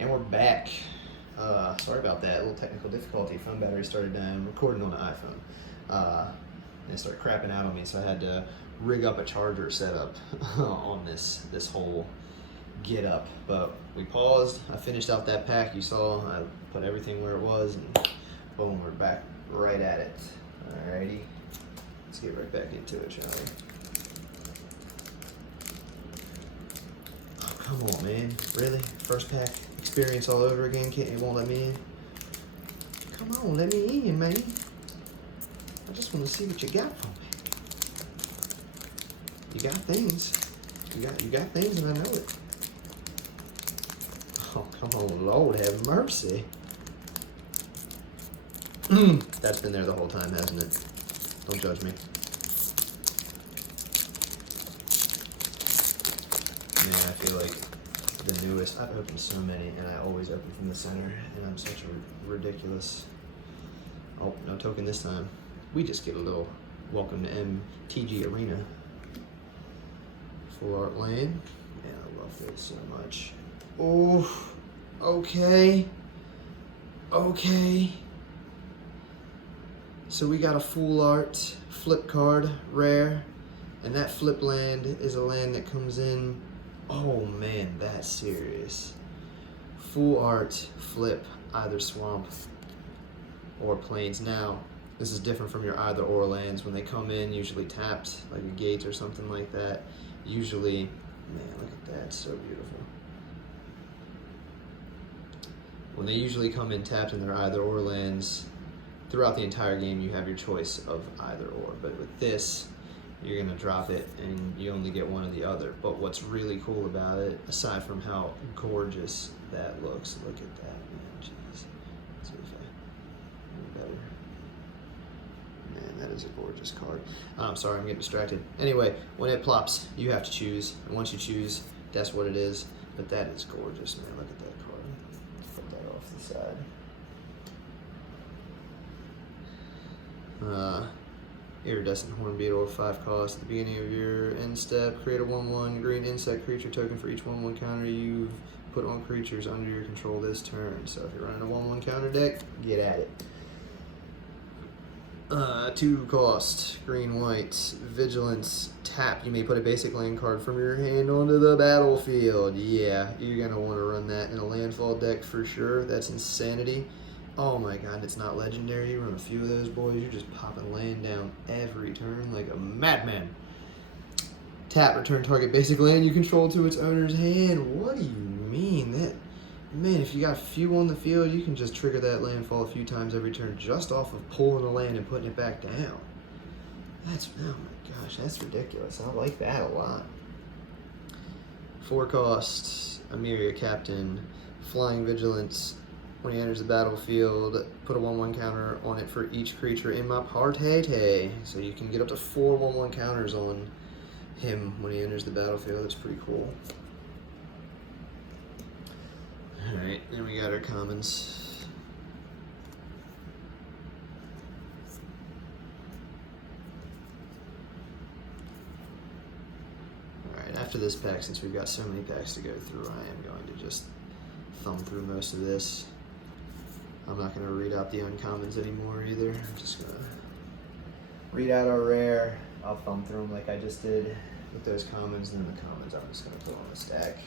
And we're back. Sorry about that, a little technical difficulty. Phone battery started dying. I'm recording on an iPhone. And it started crapping out on me, so I had to rig up a charger setup on this whole get up. But we paused. I finished out that pack you saw. I put everything where it was, and boom, we're back right at it. Alrighty, let's get right back into it, shall we? Oh, come on, man. Really? First pack experience all over again? It won't let me in? Come on, let me in, man. I just want to see what you got for me. You got things. You got things, and I know it. Oh, come on, Lord, have mercy. That's been there the whole time, hasn't it? Don't judge me. Man, I feel like the newest. I've opened so many, and I always open from the center, and I'm such a ridiculous. Oh, no token this time. We just get a little welcome to MTG Arena. Full art land. Man, I love this so much. Oh, okay. Okay. So we got a full art flip card, rare, and that flip land is a land that comes in. Oh man, that's serious. Full art flip, either swamp or plains. Now, this is different from your either or lands. When they come in, usually tapped, like a gate or something like that. Usually, man, look at that, so beautiful. When they usually come in tapped and they're either or lands, throughout the entire game you have your choice of either or. But with this, you're gonna drop it and you only get one or the other. But what's really cool about it, aside from how gorgeous that looks, look at that, man, jeez. Let's see if I do better. Man, that is a gorgeous card. I'm sorry, I'm getting distracted. Anyway, when it plops, you have to choose. And once you choose, that's what it is. But that is gorgeous, man. Look at that card. Put that off the side. Iridescent Horn Beetle, 5 cost. At the beginning of your end step, create a 1/1 green insect creature token for each 1/1 counter you've put on creatures under your control this turn. So if you're running a 1/1 counter deck, get at it. 2 cost, green white, vigilance, tap. You may put a basic land card from your hand onto the battlefield. Yeah, you're gonna want to run that in a landfall deck for sure. That's insanity. Oh my god, it's not legendary. You run a few of those boys, you're just popping land down every turn like a madman. Tap, return target basic land you control to its owner's hand. What do you mean? That, man, if you got a few on the field, you can just trigger that landfall a few times every turn just off of pulling the land and putting it back down. That's, oh my gosh, that's ridiculous. I like that a lot. 4 cost, Amiria Captain, Flying Vigilance. When he enters the battlefield, put a 1/1 counter on it for each creature in my party. So you can get up to 4 1/1 counters on him when he enters the battlefield. That's pretty cool. Alright, then we got our commons. Alright, after this pack, since we've got so many packs to go through, I am going to just thumb through most of this. I'm not going to read out the uncommons anymore either. I'm just going to read out our rare. I'll thumb through them like I just did with those commons, and then the commons I'm just going to put on a stack.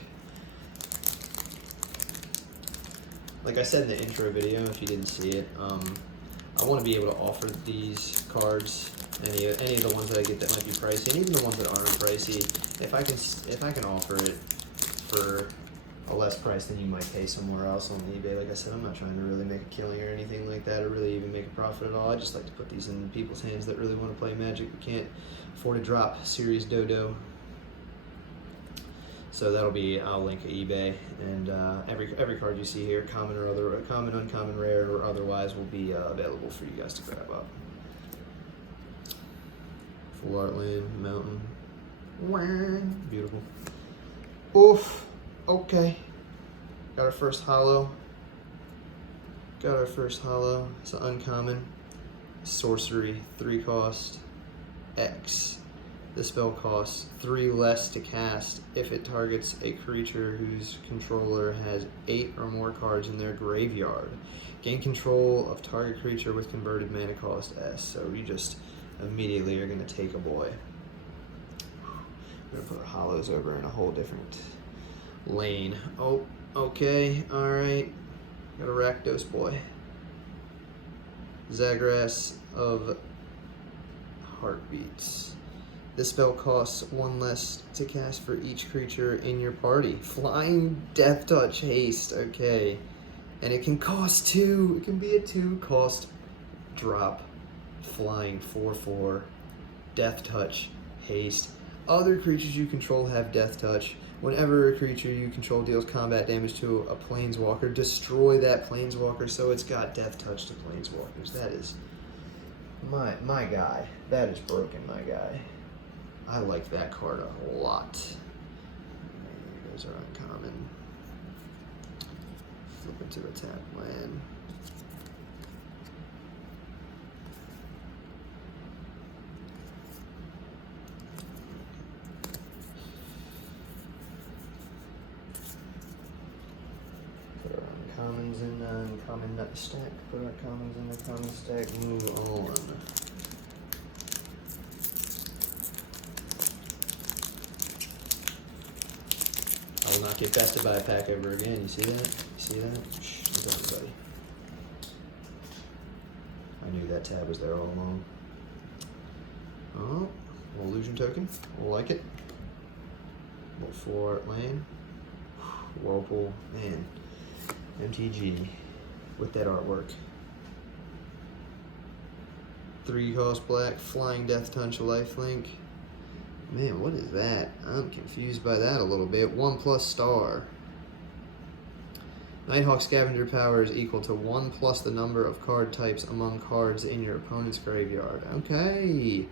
Like I said in the intro video, if you didn't see it, I want to be able to offer these cards, any of the ones that I get that might be pricey, and even the ones that aren't pricey, if I can offer it for a less price than you might pay somewhere else on eBay. Like I said, I'm not trying to really make a killing or anything like that, or really even make a profit at all. I just like to put these in people's hands that really want to play Magic but can't afford to drop Series Dodo. So that'll be, I'll link eBay, and every card you see here, common or other, common, uncommon, rare, or otherwise, will be available for you guys to grab up. Full art land, mountain, beautiful. Oof. Okay, got our first holo. It's an uncommon. Sorcery, 3 cost, X. The spell costs 3 less to cast if it targets a creature whose controller has 8 or more cards in their graveyard. Gain control of target creature with converted mana cost S. So you just immediately are going to take a boy. We're going to put our hollows over in a whole different lane. Oh, okay, alright. Got a Rakdos boy. Zagras of Heartbeats. This spell costs 1 less to cast for each creature in your party. Flying Death Touch Haste, okay. And it can cost 2. It can be a 2-cost drop. Flying 4/4. Death Touch Haste. Other creatures you control have Death Touch. Whenever a creature you control deals combat damage to a planeswalker, destroy that planeswalker. So it's got Death Touch to planeswalkers. That is my guy. That is broken, my guy. I like that card a lot. Those are uncommon. Flip it to a tap land. Put our uncommons in the uncommon nut stack. Put our commons in the common stack. Move on. I will not get bested by a pack ever again. You see that? You see that? Shh, don't tell anybody. I knew that tab was there all along. Oh, illusion token. We'll like it. Roll 4 lane. Whirlpool. Man. MTG with that artwork. 3 cost black. Flying Death Touch lifelink. Man, what is that? I'm confused by that a little bit. 1+ star. Nighthawk Scavenger power is equal to 1 plus the number of card types among cards in your opponent's graveyard. Okay.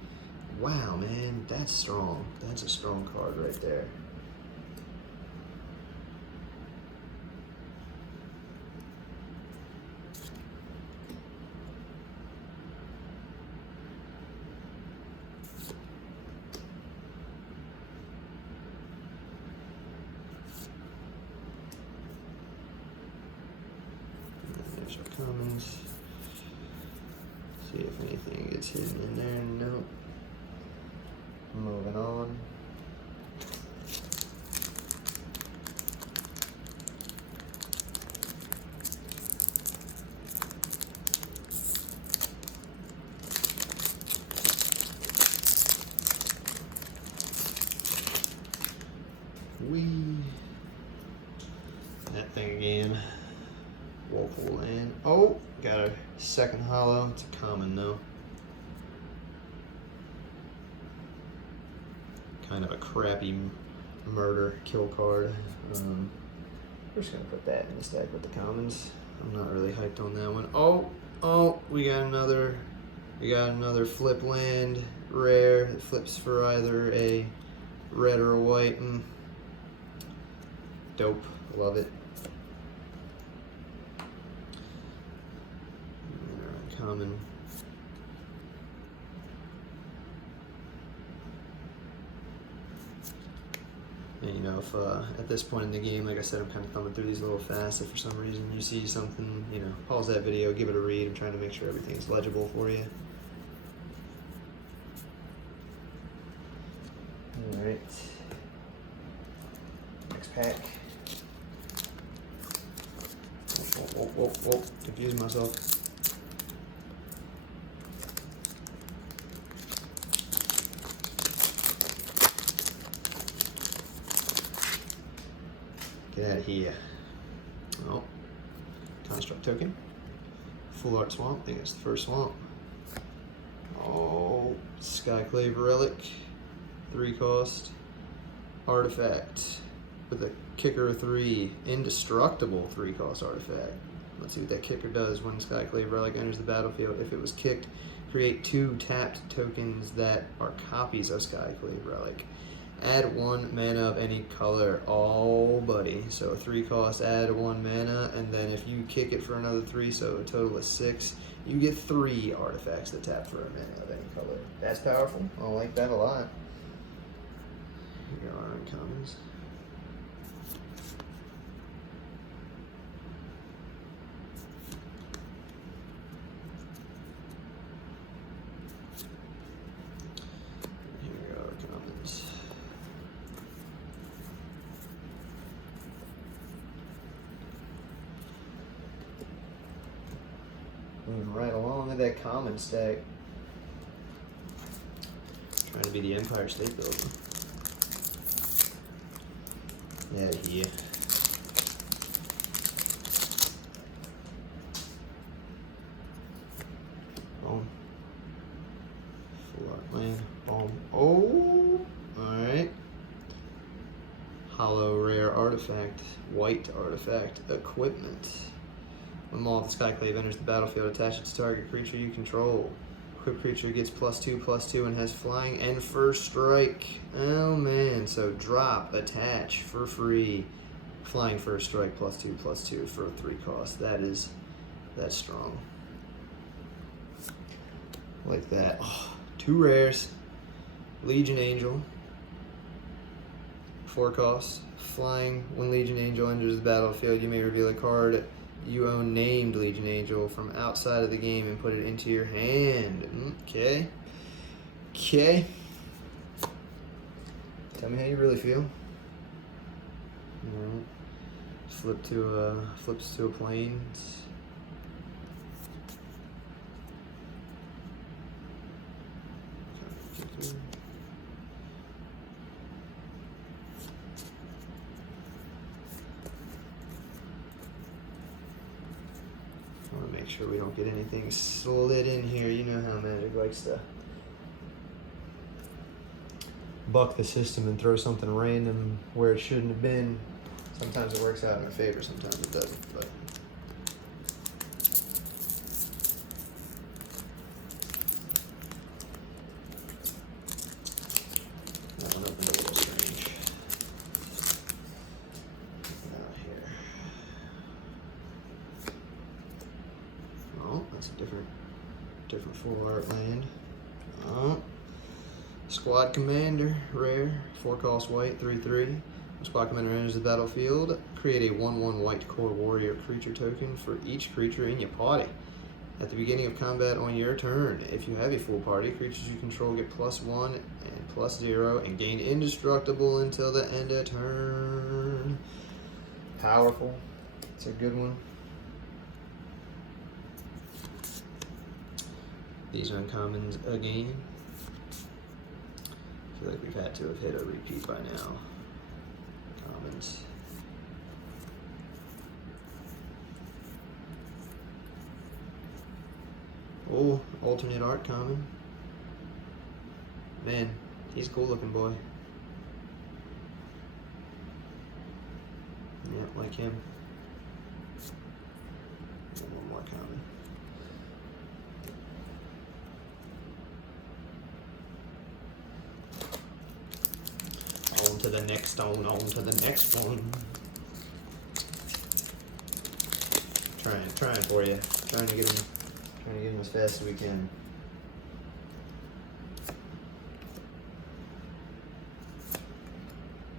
Wow, man. That's strong. That's a strong card right there. Commons. See if anything gets hidden in there. Nope. Moving on. That thing again. Whirlpool land. Oh, got a second hollow. It's a common though. Kind of a crappy murder kill card. We're just gonna put that in the stack with the commons. I'm not really hyped on that one. Oh, we got another flip land rare. It flips for either a red or a white. Dope. Love it. Common. And you know, if at this point in the game, like I said, I'm kind of thumbing through these a little fast. If for some reason you see something, you know, pause that video, give it a read. I'm trying to make sure everything's legible for you. All right. Next pack. Whoa. Confusing myself. Get out of here. Oh, construct token. Full art swamp. I think it's the first swamp. Oh, Skyclave relic. 3 cost. Artifact with a kicker 3. Indestructible 3 cost artifact. Let's see what that kicker does when Skyclave relic enters the battlefield. If it was kicked, create 2 tapped tokens that are copies of Skyclave relic. Add 1 mana of any color. Oh, buddy. So 3 cost, add 1 mana, and then if you kick it for another 3, so a total of 6, you get 3 artifacts that tap for a mana of any color. That's powerful. I like that a lot. Here are our uncommons. Here are our commons. Moving right along with that common stack. Trying to be the Empire State Building. Yeah, yeah. Boom. Full art land. Boom. Oh! Alright. Hollow rare artifact. White artifact. Equipment. When Maul of the Skyclave enters the battlefield, attach it to target creature you control. Equipped creature gets +2/+2 and has flying and first strike. Oh man, so drop, attach for free. Flying first strike +2/+2 for a 3 cost. That's strong. Like that. Oh, 2 rares. Legion Angel. 4 costs. Flying. When Legion Angel enters the battlefield, you may reveal a card you own named Legion Angel from outside of the game and put it into your hand. Okay. Okay. Tell me how you really feel. Alright. Flips to a plane. I want to make sure we don't get anything slid in here. You know how Magic likes to buck the system and throw something random where it shouldn't have been. Sometimes it works out in our favor, sometimes it doesn't. But that one opened a little strange. Here. Oh, that's a different full art land. Oh. Squad Commander, rare, 4 cost white, 3/3. When Squad Commander enters the battlefield, create a 1/1 white core warrior creature token for each creature in your party. At the beginning of combat on your turn, if you have a full party, creatures you control get +1 and +0 and gain indestructible until the end of turn. Powerful. It's a good one. These are uncommons again. I feel like we've had to have hit a repeat by now. Commons. Oh, alternate art common. Man, he's a cool looking boy. Yeah, like him. And one more common. On to the next stone, on to the next one. Trying for you. Trying to get him as fast as we can.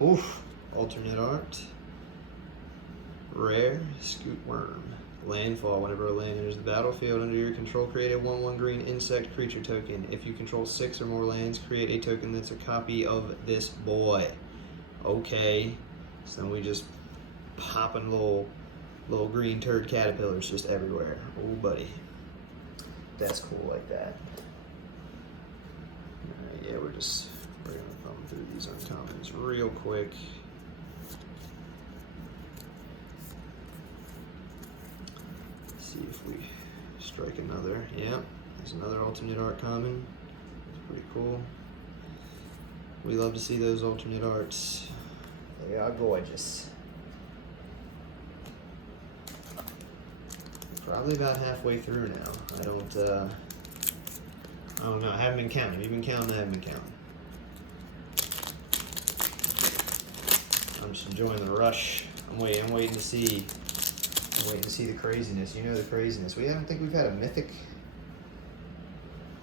Oof. Alternate art. Rare. Scoot Worm. Landfall. Whenever a land enters the battlefield under your control, create a 1/1 green insect creature token. If you control 6 or more lands, create a token that's a copy of this boy. Okay. So we just popping little green turd caterpillars just everywhere. Oh, buddy. That's cool like that. Alright, yeah, we're gonna thumb through these uncommons real quick. See if we strike another. Yeah, there's another alternate art common. It's pretty cool. We love to see those alternate arts. They are gorgeous. Probably about halfway through now. I don't know. I haven't been counting. You've been counting. I haven't been counting. I'm just enjoying the rush. I'm waiting to see the craziness. You know the craziness. I don't think we've had a mythic.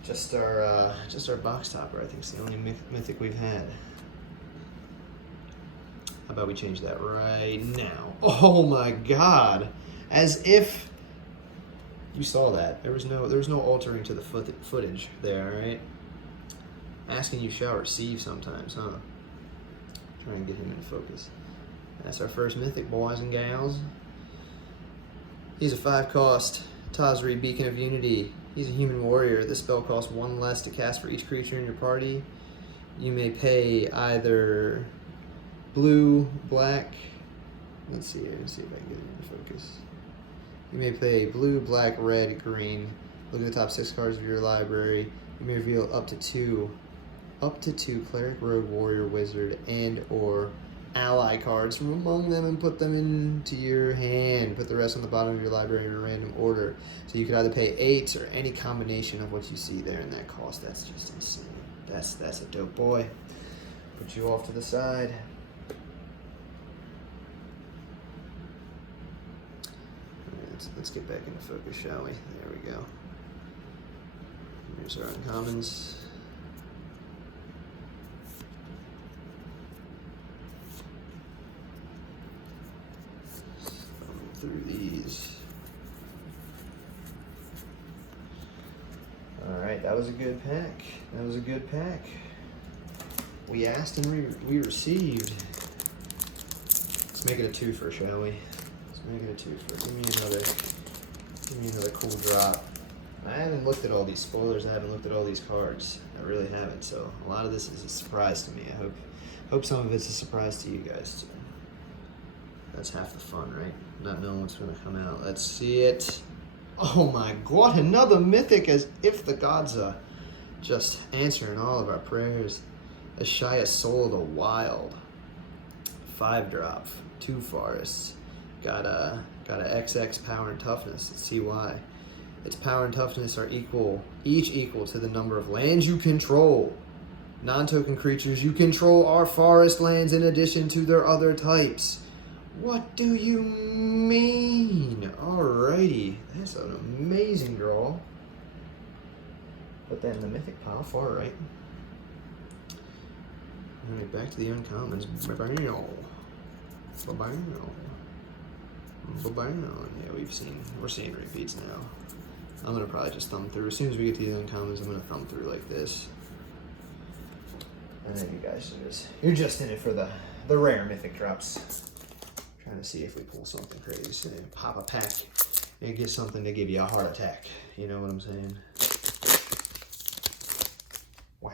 Just our box topper. I think it's the only mythic we've had. How about we change that right now? Oh my God! As if you saw that. There was no altering to the footage there, right? Asking you shall receive sometimes, huh? Try and get him in focus. That's our first mythic, boys and gals. He's a 5-cost Tazri, Beacon of Unity. He's a human warrior. This spell costs 1 less to cast for each creature in your party. You may pay either blue, black. Let's see here. Let's see if I can get him in focus. You may pay blue, black, red, green. Look at the top 6 cards of your library. You may reveal up to two cleric, rogue, warrior, wizard, and or ally cards from among them and put them into your hand. Put the rest on the bottom of your library in a random order. So you could either pay 8 or any combination of what you see there in that cost. That's just insane. That's a dope boy. Put you off to the side. Let's get back into focus, shall we? There we go. Here's our uncommons. Through these. Alright, that was a good pack. That was a good pack. We asked and we received. Let's make it a twofer, shall we? Let's make it a twofer. Give me another cool drop. I haven't looked at all these spoilers. I haven't looked at all these cards. I really haven't. So a lot of this is a surprise to me. I hope some of it's a surprise to you guys too. That's half the fun, right? Not knowing what's going to come out. Let's see it. Oh my God, another mythic, as if the gods are just answering all of our prayers. Ashaya Soul of the Wild. 5-drop, 2 forests. Got a XX power and toughness. Let's see why. Its power and toughness are each equal to the number of lands you control. Non-token creatures you control are forest lands in addition to their other types. What do you mean? Alrighty, that's an amazing draw. Put that in the mythic pile, far right. Alright, back to the uncommons. Yeah, we're seeing repeats now. I'm gonna probably just thumb through. As soon as we get to the uncommons, I'm gonna thumb through like this. And then you guys you're just in it for the rare mythic drops. Trying to see if we pull something crazy. Pop a pack and get something to give you a heart attack. You know what I'm saying? Wow.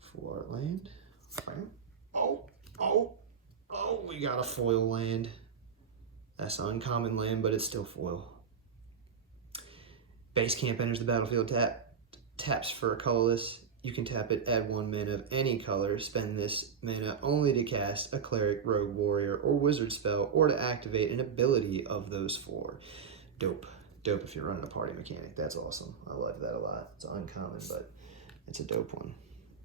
Full art land. Oh, we got a foil land. That's an uncommon land, but it's still foil. Base camp enters the battlefield, taps for a colorless. You can tap it, add 1 mana of any color, spend this mana only to cast a cleric, rogue, warrior, or wizard spell, or to activate an ability of those 4. Dope. Dope if you're running a party mechanic. That's awesome. I like that a lot. It's uncommon, but it's a dope one.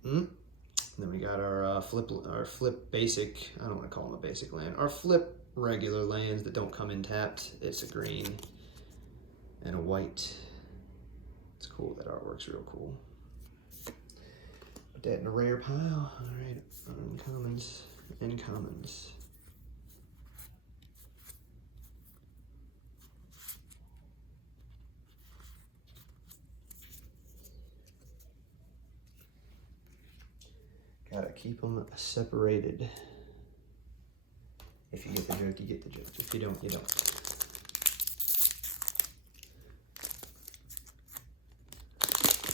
Then we got our flip basic, I don't want to call them a basic land, our flip regular lands that don't come in tapped. It's a green and a white. It's cool. That artwork's real cool. Put that in a rare pile. All right, uncommons and commons. Gotta keep them separated. If you get the joke, you get the joke. If you don't, you don't.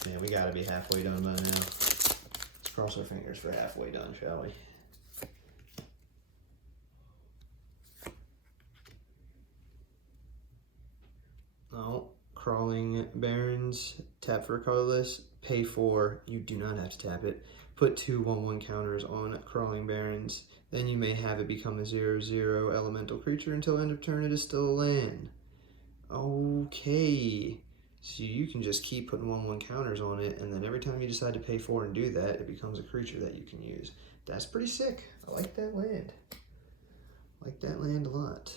Man, we gotta be halfway done by now. Let's cross our fingers for halfway done, shall we? Oh, Crawling Barrens. Tap for a colorless. Pay 4. You do not have to tap it. Put 2 1/1 counters on Crawling Barrens. Then you may have it become a 0/0 elemental creature until end of turn. It is still a land. Okay. So you can just keep putting 1/1 counters on it, and then every time you decide to pay 4 and do that, it becomes a creature that you can use. That's pretty sick. I like that land. I like that land a lot.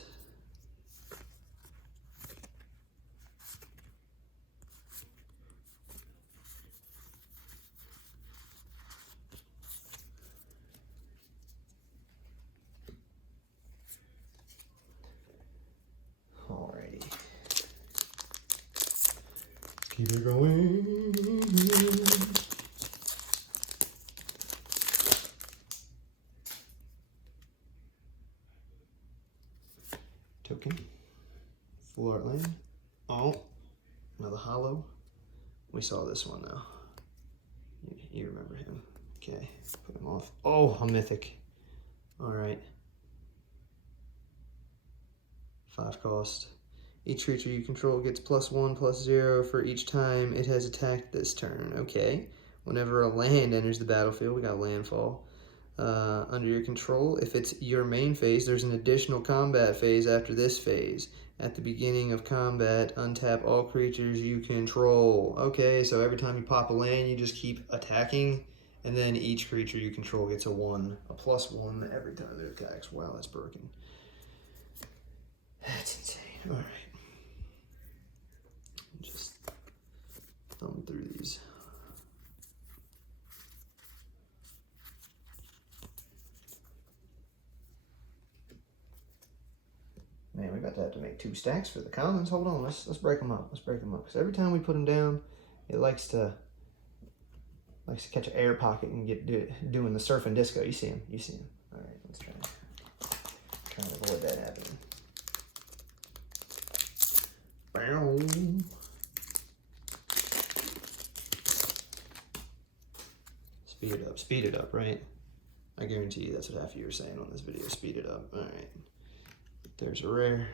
keep it going. Token. Full art land. Oh, another hollow. We saw this one though. You remember him. Okay, put him off. Oh, a mythic. All right. 5 cost. Each creature you control gets +1/+0 for each time it has attacked this turn. Okay. Whenever a land enters the battlefield, we got landfall. Under your control, if it's your main phase, there's an additional combat phase after this phase. At the beginning of combat, untap all creatures you control. Okay, so every time you pop a land, you just keep attacking, and then each creature you control gets a +1 every time it attacks. Wow, that's broken. That's insane. All right. Just thumb through these. Man, we about to have to make 2 stacks for the commons. Hold on, let's break them up. Let's break them up, because every time we put them down, it likes to catch an air pocket and get doing the surfing disco. You see him? You see him? All right, let's try and avoid that happening. Speed it up, right? I guarantee you that's what half of you were saying on this video. Speed it up. All right. There's a rare.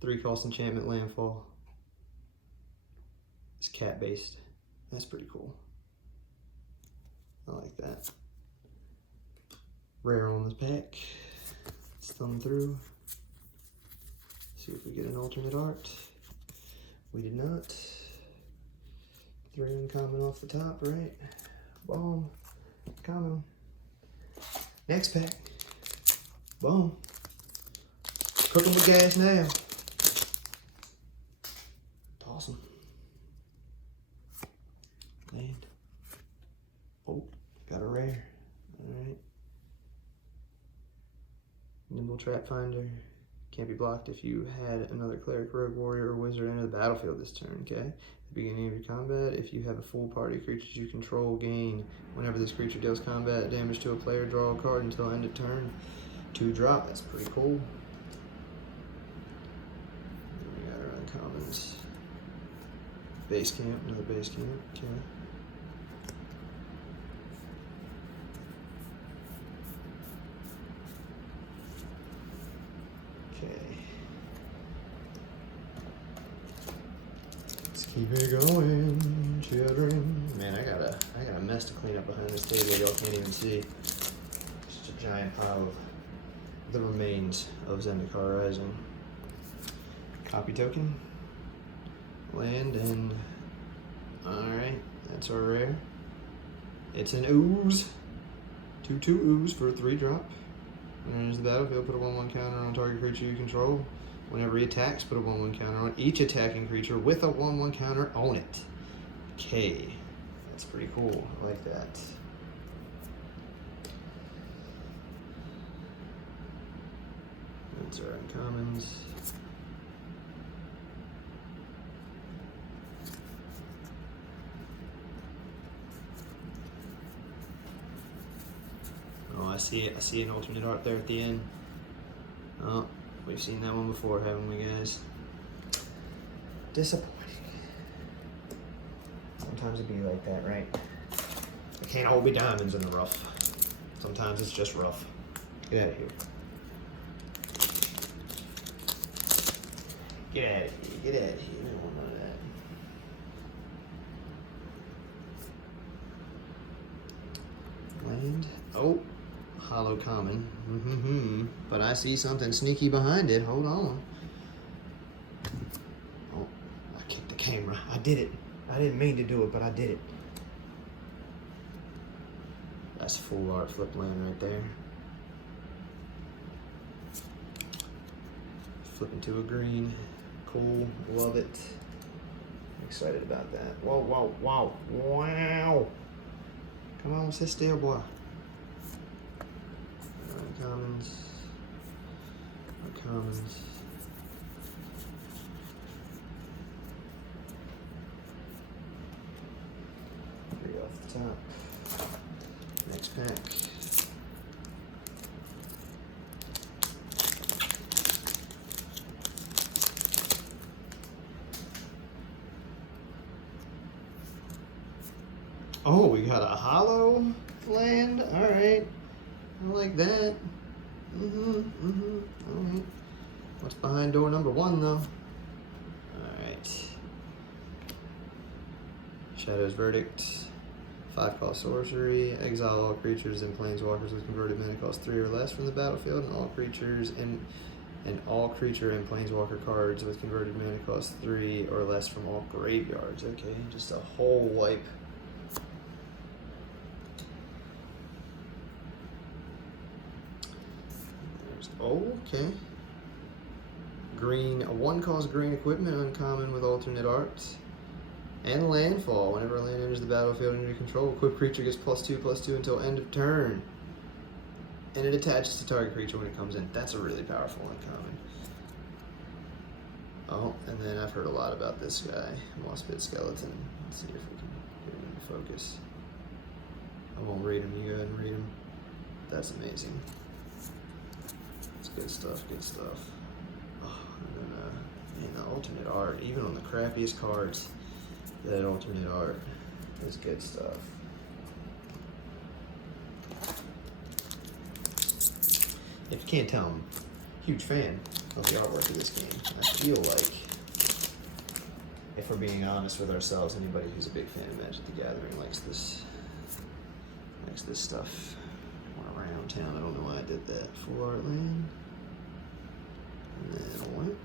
3 cost enchantment landfall. It's cat based. That's pretty cool. I like that. Rare on this pack. Let's thumb through. See if we get an alternate art. We did not. 3 uncommon off the top, right? Boom. Common. Next pack. Boom. Cooking with gas now. Awesome. Land. Oh, got a rare. Alright. Nimble Trap Finder. Can't be blocked if you had another cleric, rogue, warrior, or wizard enter the battlefield this turn, okay? At the beginning of your combat, if you have a full party of creatures you control, gain. Whenever this creature deals combat damage to a player, draw a card until end of turn. 2 drop, that's pretty cool. Then we got our uncommons. Base camp, another base camp, okay. Keep it going, children. Man, I got a mess to clean up behind this table. Y'all can't even see. Just a giant pile of the remains of ZENDIKAR Rising. Copy token. Land and alright, that's our rare. It's an ooze. 2/2 ooze for a 3 drop. When it enters the battlefield, put a 1/1 counter on target creature you control. Whenever he attacks, put a 1/1 counter on each attacking creature with a 1/1 counter on it. Okay, that's pretty cool. I like that. Those are uncommons. Oh, I see it. I see an alternate art there at the end. Oh. We've seen that one before, haven't we, guys? Disappointing. Sometimes it be like that, right? It can't all be diamonds in the rough. Sometimes it's just rough. Get out of here. Get out of here. Get out of here. We don't want none of that. Land. Oh. Hollow common. But I see something sneaky behind it. Hold on. Oh, I kicked the camera. I did it. I didn't mean to do it, but I did it. That's full art flip land right there. Flip into a green. Cool. Love it. I'm excited about that. Whoa, whoa, whoa. Wow. Come on, sit still, boy. Uncommons. top. Next pack. Oh, we got a hollow land. All right, I like that. All right. What's behind door number 1 though? All right. Shadow's Verdict. 5 cost sorcery. Exile all creatures and planeswalkers with converted mana cost 3 or less from the battlefield, and all creatures and all creature and planeswalker cards with converted mana cost 3 or less from all graveyards. Okay, just a whole wipe. Okay. Green, a 1-cost green equipment, uncommon with alternate art. And landfall. Whenever a land enters the battlefield under your control, equipped creature gets +2/+2 until end of turn. And it attaches to target creature when it comes in. That's a really powerful uncommon. Oh, and then I've heard a lot about this guy, Moss-Pit Skeleton. Let's see if we can get him into focus. I won't read him, you go ahead and read him. That's amazing. It's good stuff, good stuff. Oh, and then, man, the alternate art, even on the crappiest cards, that alternate art is good stuff. If you can't tell, I'm a huge fan of the artwork of this game. I feel like, if we're being honest with ourselves, anybody who's a big fan of Magic the Gathering likes this stuff. Around town, I don't know why I did that. Full art land. And then a white.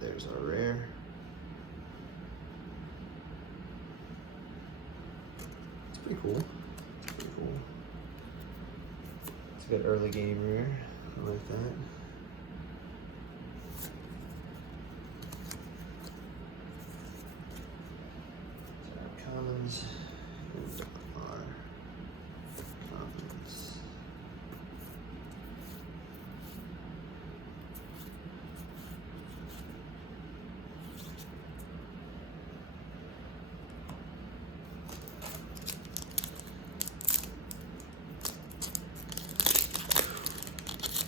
There's our rare. It's pretty cool. It's pretty cool. It's a good early game rare. I like that. So our commons and our commons.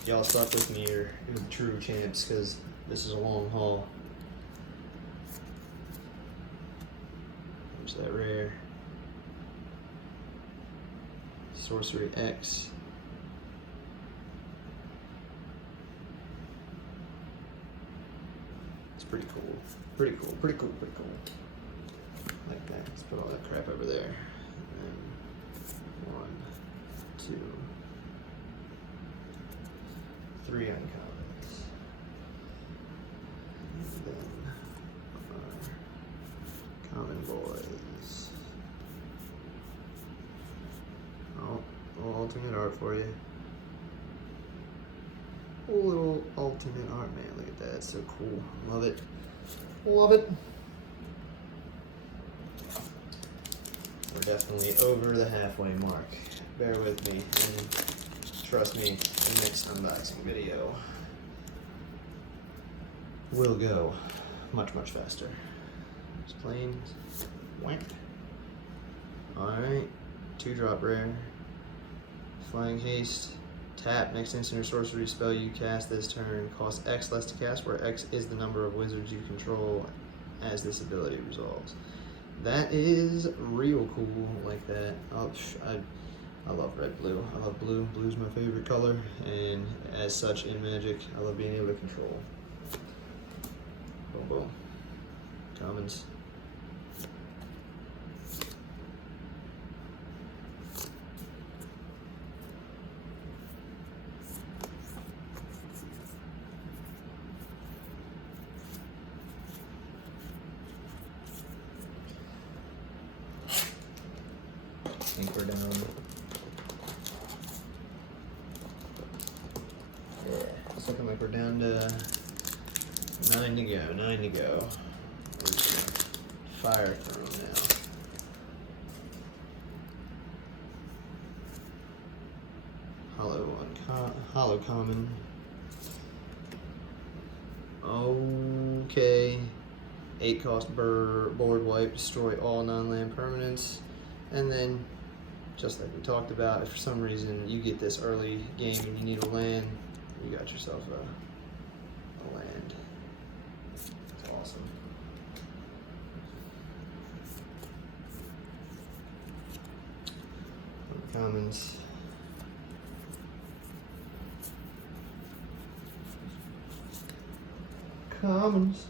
Y'all stuck with me, you're the true champs, because this is a long haul. There's that rare. Sorcery X. It's pretty cool. Pretty cool, pretty cool, pretty cool. Like that. Let's put all that crap over there. And then 1, 2, 3 uncommons. And then our common boys. Oh, a little alternate art for you. A little alternate art, man. Look at that. It's so cool. Love it. Love it. We're definitely over the halfway mark. Bear with me. And trust me, the next unboxing video will go much, much faster. Just plain whack. Alright, 2-drop rare. Flying Haste. Tap, next instant or sorcery spell you cast this turn costs X less to cast, where X is the number of wizards you control as this ability resolves. That is real cool, like that. Oh, I love red blue. I love blue. Blue's my favorite color, and as such in Magic, I love being able to control. Boom, boom. Commons. I think we're down. Yeah, it's looking like we're down to 9 to go. 9 to go. We're just gonna fire through them now. Hollow common. Okay. 8 cost board wipe. Destroy all non-land permanents. And then, just like we talked about, if for some reason you get this early game and you need a land, you got yourself a land. It's awesome. Commons. Commons.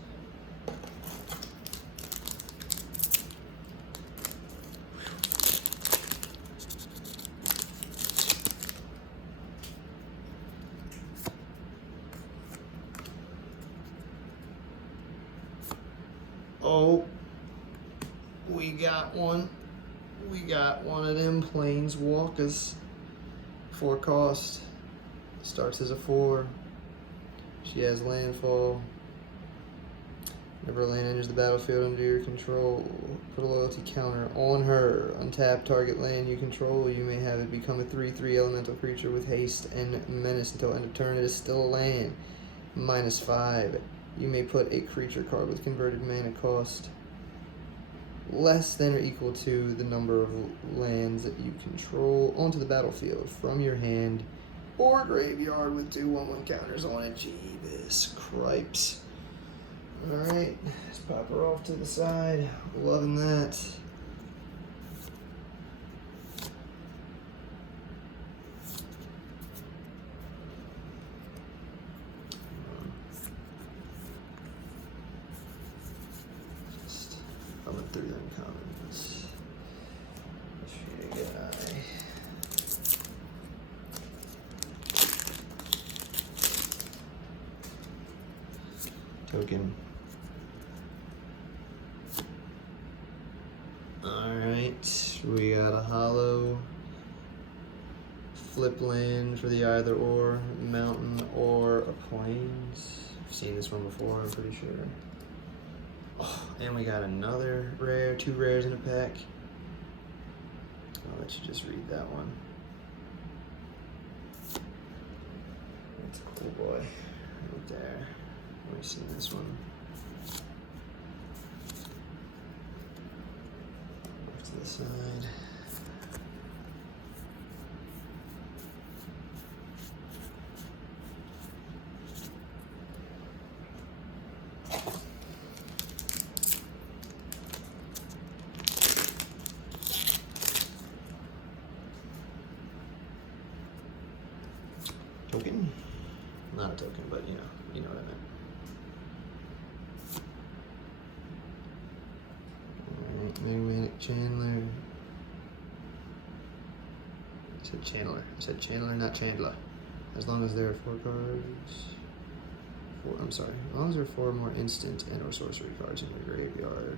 Oh, we got one. We got one of them planeswalkers. 4 cost. Starts as a 4. She has landfall. Whenever a land enters the battlefield under your control, put a loyalty counter on her. Untap target land you control. You may have it become a 3/3 elemental creature with haste and menace until end of turn. It is still a land. -5. You may put a creature card with converted mana cost less than or equal to the number of lands that you control onto the battlefield from your hand or graveyard with 2/1/1 counters on it. Jeebus cripes. Alright, let's pop her off to the side. Loving that. Just thumbing through them comments. Token. Alright, we got a hollow flip land for the either or, mountain or a plains. I've seen this one before, I'm pretty sure. Oh, and we got another rare, 2 rares in a pack. I'll let you just read that one. That's a cool boy, right there. I've seen this one. Off to the side. Token? Not a token, but you know what I meant. Manic Chandler. I said Chandler. I said Chandler, not Chandler. As long as there are 4 cards. I'm sorry. As long as there are 4 more instant and or sorcery cards in your graveyard.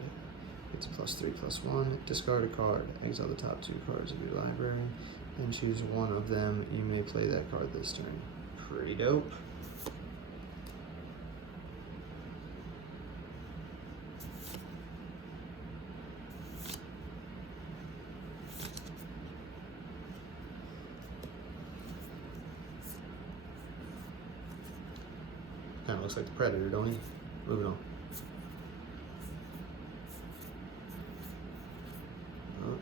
It's a +3/+1. Discard a card. Exile the top 2 cards of your library and choose one of them. You may play that card this turn. Pretty dope. Kind of looks like the Predator, don't he? Moving on. Oh.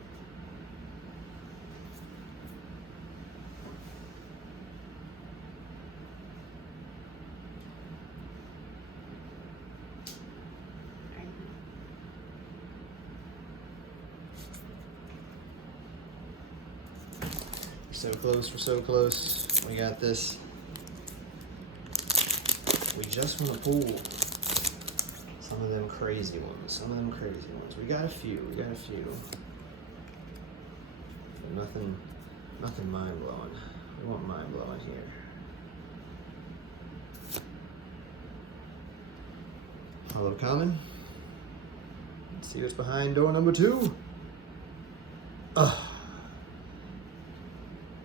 So close, we're so close. We got this. We just want to pull some of them crazy ones. We got a few. But nothing mind blowing. We want mind blowing here. Hello, common. Let's see what's behind door number 2.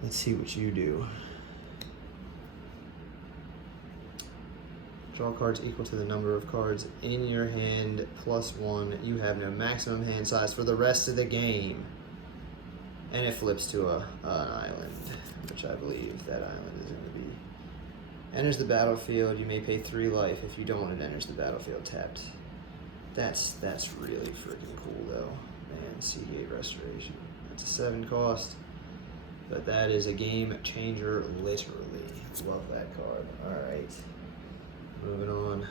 Let's see what you do. Draw cards equal to the number of cards in your hand +1. You have no maximum hand size for the rest of the game. And it flips to an island, which I believe that island is going to be. Enters the battlefield. You may pay 3 life. If you don't, it enters the battlefield tapped. That's really freaking cool though. Man, CD8 restoration. It's a 7 cost. But that is a game changer, literally. Love that card. Alright. Moving on.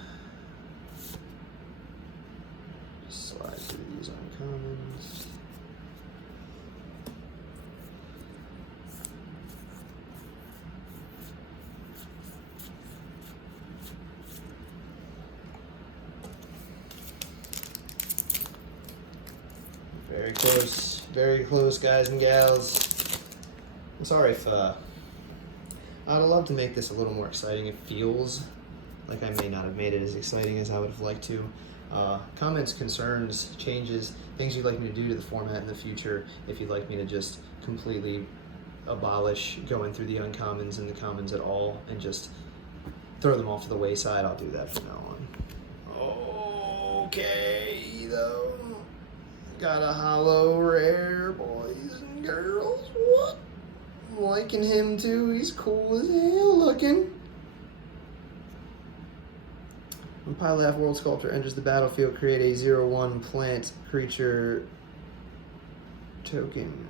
Slide through these uncommons. Very close, guys and gals. I'm sorry if I'd love to make this a little more exciting. It feels like I may not have made it as exciting as I would have liked to. Comments, concerns, changes, things you'd like me to do to the format in the future. If you'd like me to just completely abolish going through the uncommons and the commons at all and just throw them off to the wayside, I'll do that from now on. Okay, though. Got a hollow rare, boys and girls. What? I'm liking him too. He's cool as hell looking. When Pilaf World Sculptor enters the battlefield, create a 0/1 plant creature token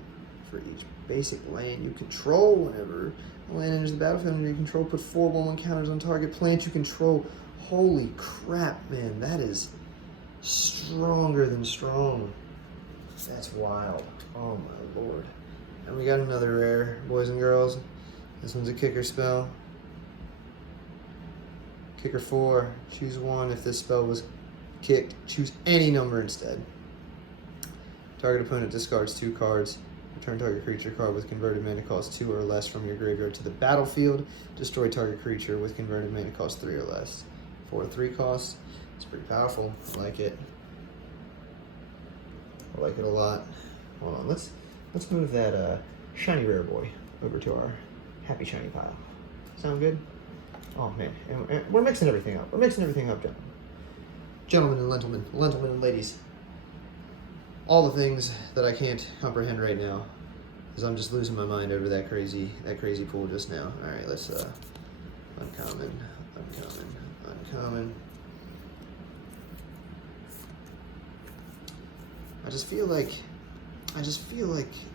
for each basic land you control. Whenever a land enters the battlefield under your control, put 4 1/1 counters on target plant you control. Holy crap, man. That is stronger than strong. That's wild. Oh my lord. And we got another rare, boys and girls. This one's a kicker spell. Kicker 4. Choose 1. If this spell was kicked, choose any number instead. Target opponent discards 2 cards. Return target creature card with converted mana cost 2 or less from your graveyard to the battlefield. Destroy target creature with converted mana cost 3 or less. 4 3 costs. It's pretty powerful. I like it. I like it a lot. Hold on, let's move that shiny rare boy over to our happy shiny pile. Sound good? Oh man, and we're mixing everything up. We're mixing everything up, gentlemen and gentlemen and ladies. All the things that I can't comprehend right now, because I'm just losing my mind over that crazy pool just now. All right, let's uncommon. I just feel like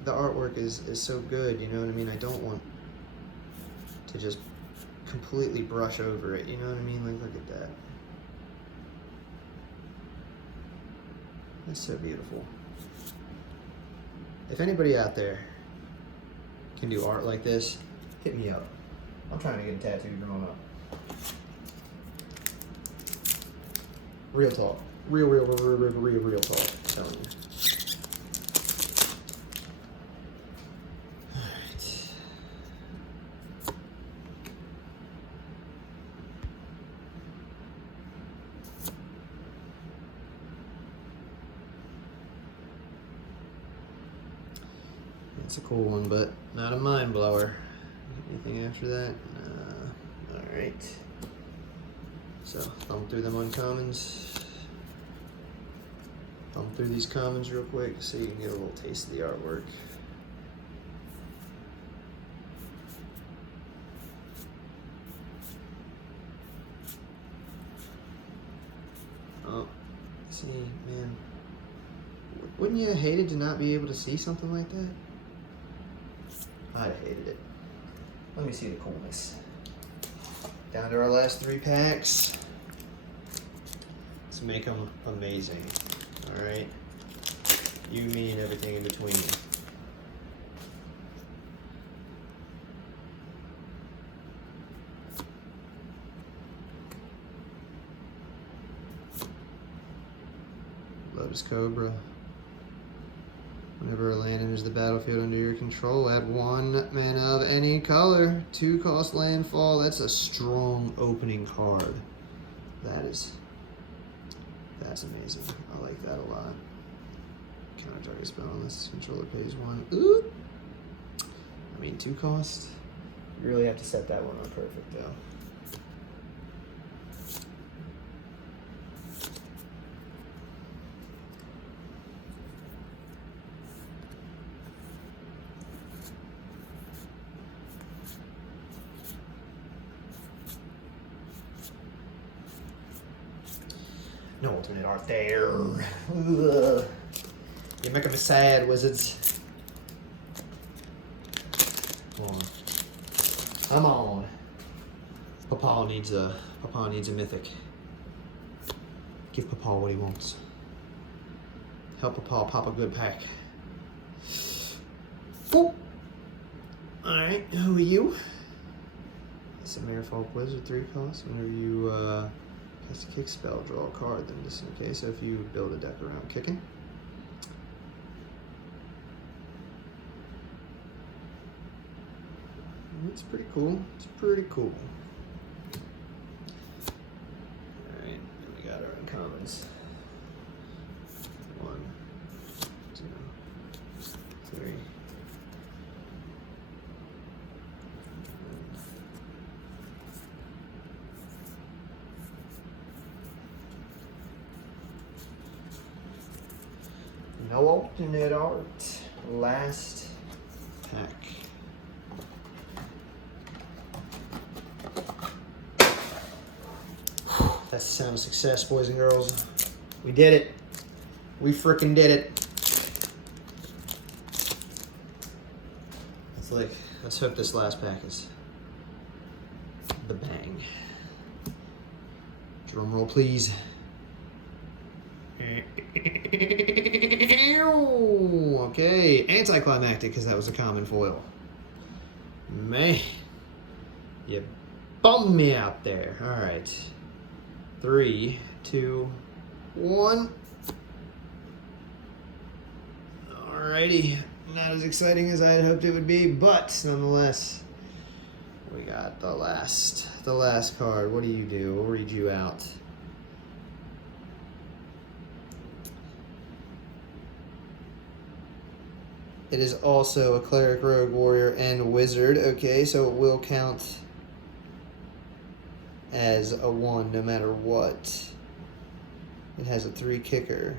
the artwork is so good, you know what I mean? I don't want to just completely brush over it, you know what I mean? Like, look at that. That's so beautiful. If anybody out there can do art like this, hit me up. I'm trying to get a tattoo growing up. Real talk. Real talk. I'm telling you. Alright. That's a cool one, but not a mind blower. Anything after that? Alright. So, thumb through them uncommons. Thumb through these commons real quick so you can get a little taste of the artwork. Oh, see, man. Wouldn't you have hated to not be able to see something like that? I'd have hated it. Let me see the coolness. Down to our last 3 packs. Let's make them amazing. Alright? You, me, and everything in between. Lotus Cobra. Whenever a land enters the battlefield under your control, add 1 mana of any color. 2 cost landfall. That's a strong opening card. That's amazing. I like that a lot. Counter target spell on this controller pays 1. Ooh! I mean, 2 cost. You really have to set that one up perfect, though. No alternate art there. Ugh. You're making me sad, wizards. Come on. Papa needs a mythic. Give Papa what he wants. Help Papa pop a good pack. Boop. Alright, who are you? It's a Merfolk Wizard, 3 cost. Whenever you cast a kick spell, draw a card. Then just in case, so if you build a deck around kicking. It's pretty cool. It's pretty cool. Alright, and we got our uncommons. 1, 2, 3. No alternate art. Last pack. That's the sound of success, boys and girls. We did it. We frickin' did it. It's like, let's hope this last pack is the bang. Drum roll, please. Okay, anticlimactic because that was a common foil. Man, you bummed me out there. All right. 3, 2, 1. Alrighty, not as exciting as I had hoped it would be, but nonetheless, we got the last card. What do you do? We'll read you out. It is also a cleric, rogue, warrior, and wizard. Okay, so it will count as a 1 no matter what. It has a 3 kicker.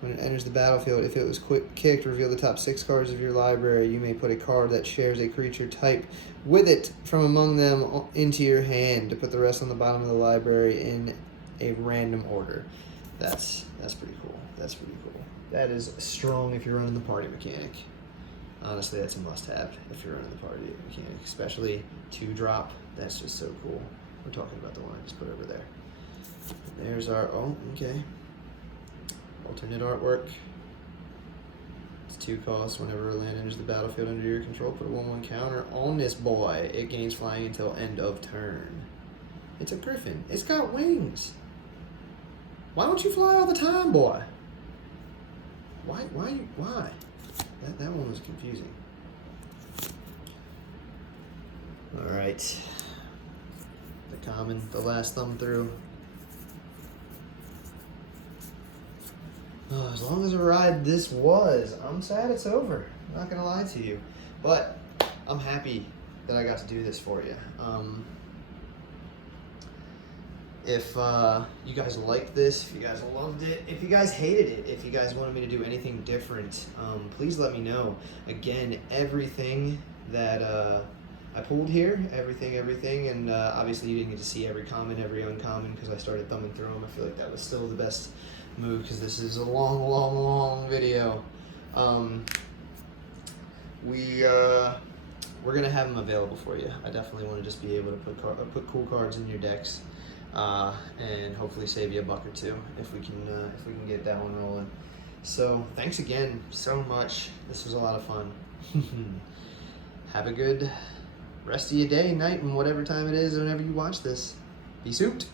When it enters the battlefield, if it was kicked, reveal the top 6 cards of your library. You may put a card that shares a creature type with it from among them into your hand to put the rest on the bottom of the library in a random order. That's pretty cool. That's pretty cool. That is strong if you're running the party mechanic. Honestly, that's a must-have if you're running the party mechanic, especially 2-drop. That's just so cool. We're talking about the one I just put over there. There's our, oh, okay. Alternate artwork. It's 2 costs. Whenever a land enters the battlefield under your control, put a 1/1 counter on this boy. It gains flying until end of turn. It's a griffin. It's got wings. Why don't you fly all the time, boy? Why? That one was confusing. All right. The common, the last thumb through. Oh, as long as a ride this was, I'm sad it's over. I'm not gonna lie to you, but I'm happy that I got to do this for you. If you guys liked this, if you guys loved it, if you guys hated it, if you guys wanted me to do anything different, please let me know. Again, everything that I pulled here, everything, and obviously you didn't get to see every common, every uncommon, because I started thumbing through them. I feel like that was still the best move, because this is a long video. We're gonna have them available for you. I definitely want to just be able to put cool cards in your decks, and hopefully save you $1 or $2 if we can get that one rolling. So thanks again so much. This was a lot of fun. Have a good rest of your day, night, and whatever time it is whenever you watch this. Be souped.